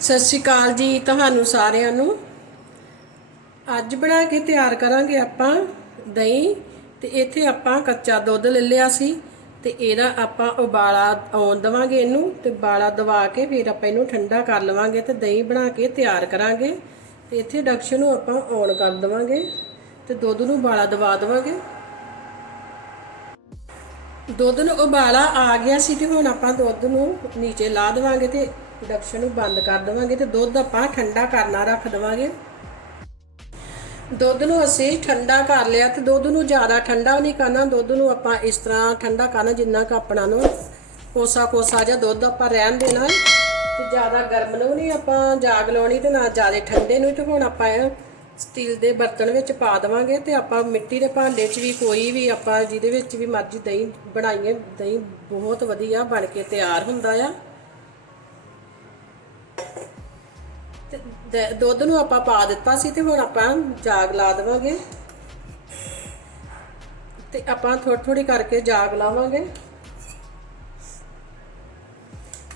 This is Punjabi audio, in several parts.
ਸਤਿ ਸ਼੍ਰੀ ਅਕਾਲ ਜੀ ਤੁਹਾਨੂੰ ਸਾਰਿਆਂ ਨੂੰ। ਅੱਜ ਬਣਾ ਕੇ ਤਿਆਰ ਕਰਾਂਗੇ ਆਪਾਂ ਦਹੀਂ ਤੇ ਇੱਥੇ ਆਪਾਂ ਕੱਚਾ ਦੁੱਧ ਲੈ ਲਿਆ ਸੀ ਤੇ ਇਹਦਾ ਆਪਾਂ ਉਬਾਲਾ ਆਉਣ ਦਵਾਂਗੇ ਇਹਨੂੰ ਤੇ ਉਬਾਲਾ ਦਵਾ ਕੇ ਫਿਰ ਆਪਾਂ ਇਹਨੂੰ ਠੰਡਾ ਕਰ ਲਵਾਂਗੇ ਤੇ ਦਹੀਂ ਬਣਾ ਕੇ ਤਿਆਰ ਕਰਾਂਗੇ ਤੇ ਇੱਥੇ ਇੰਡਕਸ਼ਨ ਨੂੰ ਆਪਾਂ ਔਨ ਕਰ ਦਵਾਂਗੇ ਤੇ ਦੁੱਧ ਨੂੰ ਉਬਾਲਾ ਦਵਾ ਦਵਾਂਗੇ। ਦੁੱਧ ਨੂੰ ਉਬਾਲਾ ਆ ਗਿਆ ਸੀ ਤੇ ਹੁਣ ਆਪਾਂ ਦੁੱਧ ਨੂੰ ਨੀਚੇ ਲਾ ਦੇਵਾਂਗੇ ਤੇ ਇੰਡਕਸ਼ਨ ਨੂੰ ਬੰਦ ਕਰ ਦੇਵਾਂਗੇ ਤੇ ਦੁੱਧ ਆਪਾਂ ਠੰਡਾ ਕਰਨਾ ਰੱਖ ਦੇਵਾਂਗੇ। ਦੁੱਧ ਨੂੰ ਅਸੀਂ ਠੰਡਾ ਕਰ ਲਿਆ ਤੇ ਦੁੱਧ ਨੂੰ ਜ਼ਿਆਦਾ ਠੰਡਾ ਨਹੀਂ ਕਰਨਾ। ਦੁੱਧ ਨੂੰ ਆਪਾਂ ਇਸ ਤਰ੍ਹਾਂ ਠੰਡਾ ਕਰਨਾ ਜਿੰਨਾ ਕੁ ਆਪਣਾ ਨੂੰ ਕੋਸਾ ਕੋਸਾ ਜਿਹਾ ਦੁੱਧ ਆਪਾਂ ਰਹਿਣ ਦੇਣਾ। ਤੇ ਜ਼ਿਆਦਾ ਗਰਮ ਨੂੰ ਨਹੀਂ ਆਪਾਂ ਜਾਗ ਲਾਉਣੀ ਤੇ ਨਾ ਜ਼ਿਆਦਾ ਠੰਡੇ ਨੂੰ ਤੇ ਹੁਣ ਆਪਾਂ ਇਹ ਸਟੀਲ ਦੇ ਬਰਤਨ ਵਿੱਚ ਪਾ ਦੇਵਾਂਗੇ ਤੇ ਆਪਾਂ ਮਿੱਟੀ ਦੇ ਭਾਂਡੇ 'ਚ ਵੀ ਕੋਈ ਵੀ ਆਪਾਂ ਜਿਹਦੇ ਵਿੱਚ ਵੀ ਮਰਜ਼ੀ ਦਹੀਂ ਬਣਾਈਏ, ਦਹੀਂ ਬਹੁਤ ਵਧੀਆ ਬਣ ਕੇ ਤਿਆਰ ਹੁੰਦਾ ਆ। ਤੇ ਦ- ਦੁੱਧ ਨੂੰ ਆਪਾਂ ਪਾ ਦਿੱਤਾ ਸੀ ਤੇ ਹੁਣ ਆਪਾਂ ਜਾਗ ਲਾ ਦੇਵਾਂਗੇ। ਤੇ ਆਪਾਂ ਥੋੜੀ ਥੋੜੀ ਕਰਕੇ ਜਾਗ ਲਾਵਾਂਗੇ।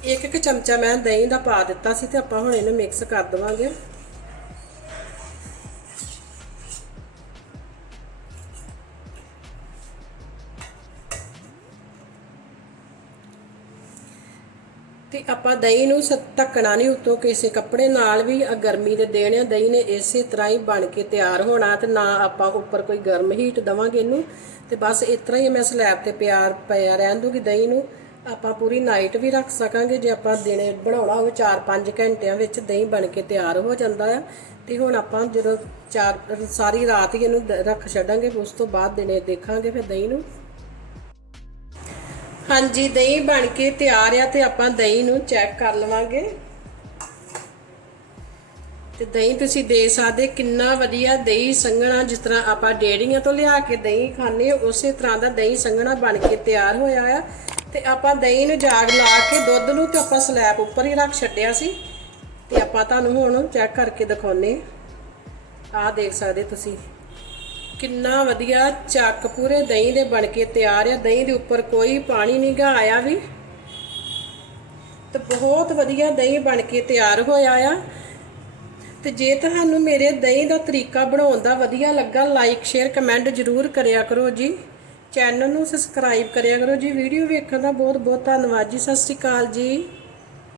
ਇੱਕ ਇੱਕ ਚਮਚਾ ਮੈਂ ਦਹੀਂ ਦਾ ਪਾ ਦਿੱਤਾ ਸੀ ਤੇ ਆਪਾਂ ਹੁਣ ਇਹਨੂੰ ਮਿਕਸ ਕਰ ਦੇਵਾਂਗੇ। ਤੇ ਆਪਾਂ ਦਹੀਂ ਨੂੰ ਸ- ਢੱਕਣਾ ਨਹੀਂ, ਉੱਤੋਂ ਕਿਸੇ ਕੱਪੜੇ ਨਾਲ ਵੀ ਆ ਗਰਮੀ ਦੇ ਦੇਣ ਆ, ਦਹੀਂ ਨੇ ਇਸੇ ਤਰ੍ਹਾਂ ਹੀ ਬਣ ਕੇ ਤਿਆਰ ਹੋਣਾ ਤੇ ਨਾ ਆਪਾਂ ਉੱਪਰ ਕੋਈ ਗਰਮ ਹੀਟ ਦਵਾਂਗੇ ਇਹਨੂੰ। ਤੇ ਬਸ ਇਸ ਤਰ੍ਹਾਂ ਹੀ ਮੈਂ ਸਲੈਬ ਤੇ ਪਿਆਰ, ਪਿਆ ਰਹਿਣ ਦੂਗੀ ਦਹੀਂ ਨੂੰ। ਆਪਾਂ ਪੂਰੀ ਨਾਈਟ ਵੀ ਰੱਖ ਸਕਾਂਗੇ, ਜੇ ਆਪਾਂ ਦਿਨੇ ਬਣਾਉਣਾ ਹੋਵੇ 4-5 ਘੰਟਿਆਂ ਵਿੱਚ ਦਹੀਂ ਬਣ ਕੇ ਤਿਆਰ ਹੋ ਜਾਂਦਾ ਆ। ਤੇ ਹੁਣ ਆਪਾਂ ਜਦੋਂ ਚਾਰ, ਸਾਰੀ ਰਾਤ ਹੀ ਇਹਨੂੰ ਦ- ਰੱਖ ਛੱਡਾਂਗੇ, ਉਸ ਤੋਂ ਬਾਅਦ ਦਿਨੇ ਦੇਖਾਂਗੇ ਫਿਰ ਦਹੀਂ ਨੂੰ। ਹਾਂਜੀ, ਦਹੀਂ ਬਣ ਕੇ ਤਿਆਰ ਆ ਤੇ ਆਪਾਂ ਦਹੀਂ ਨੂੰ ਚੈੱਕ ਕਰ ਲਵਾਂਗੇ। ਤੇ ਦਹੀਂ ਤੁਸੀਂ ਦੇ ਸਕਦੇ, ਕਿੰਨਾ ਵਧੀਆ ਦਹੀਂ ਸੰਘਣਾ, ਜਿਸ ਤਰ੍ਹਾਂ ਆਪਾਂ ਡੇੜੀਆਂ ਤੋਂ ਲਿਆ ਕੇ ਦਹੀਂ ਖਾਂਦੇ ਉਸੇ ਤਰ੍ਹਾਂ ਦਾ ਦਹੀਂ ਸੰਘਣਾ ਬਣ ਕੇ ਤਿਆਰ ਹੋਇਆ ਆ। ਤੇ ਆਪਾਂ ਦਹੀਂ ਨੂੰ ਜਾਗ ਲਾ ਕੇ ਦੁੱਧ ਨੂੰ ਤੇ ਆਪਾਂ ਸਲੈਬ ਉੱਪਰ ਹੀ ਰੱਖ ਛੱਡਿਆ ਸੀ। ਤੇ ਆਪਾਂ ਤੁਹਾਨੂੰ ਹੁਣ ਚੈੱਕ ਕਰਕੇ ਦਿਖਾਉਨੇ ਆਹ ਦੇਖ ਸਕਦੇ ਤੁਸੀਂ। ਕਿੰਨਾ ਵਧੀਆ ਚੱਕ ਪੂਰੇ ਦਹੀਂ ਦੇ ਬਣ ਕੇ ਤਿਆਰ ਆ। ਦਹੀਂ ਦੇ ਉੱਪਰ ਕੋਈ ਪਾਣੀ ਨਹੀਂ ਗਾ ਆਇਆ ਵੀ। ਤੇ ਬਹੁਤ ਵਧੀਆ ਦਹੀਂ ਬਣ ਕੇ ਤਿਆਰ ਹੋਇਆ ਆ। ਤੇ ਜੇ ਤੁਹਾਨੂੰ ਮੇਰੇ ਦਹੀਂ ਦਾ ਤਰੀਕਾ ਬਣਾਉਣ ਦਾ ਵਧੀਆ ਲੱਗਾ ਲਾਈਕ ਸ਼ੇਅਰ ਕਮੈਂਟ ਜ਼ਰੂਰ ਕਰਿਆ ਕਰੋ ਜੀ। ਚੈਨਲ ਨੂੰ ਸਬਸਕ੍ਰਾਈਬ ਕਰਿਆ ਕਰੋ ਜੀ। ਵੀਡੀਓ ਵੇਖਣ ਦਾ ਬਹੁਤ ਬਹੁਤ ਧੰਨਵਾਦ ਜੀ। ਸਤਿ ਸ਼੍ਰੀ ਅਕਾਲ ਜੀ।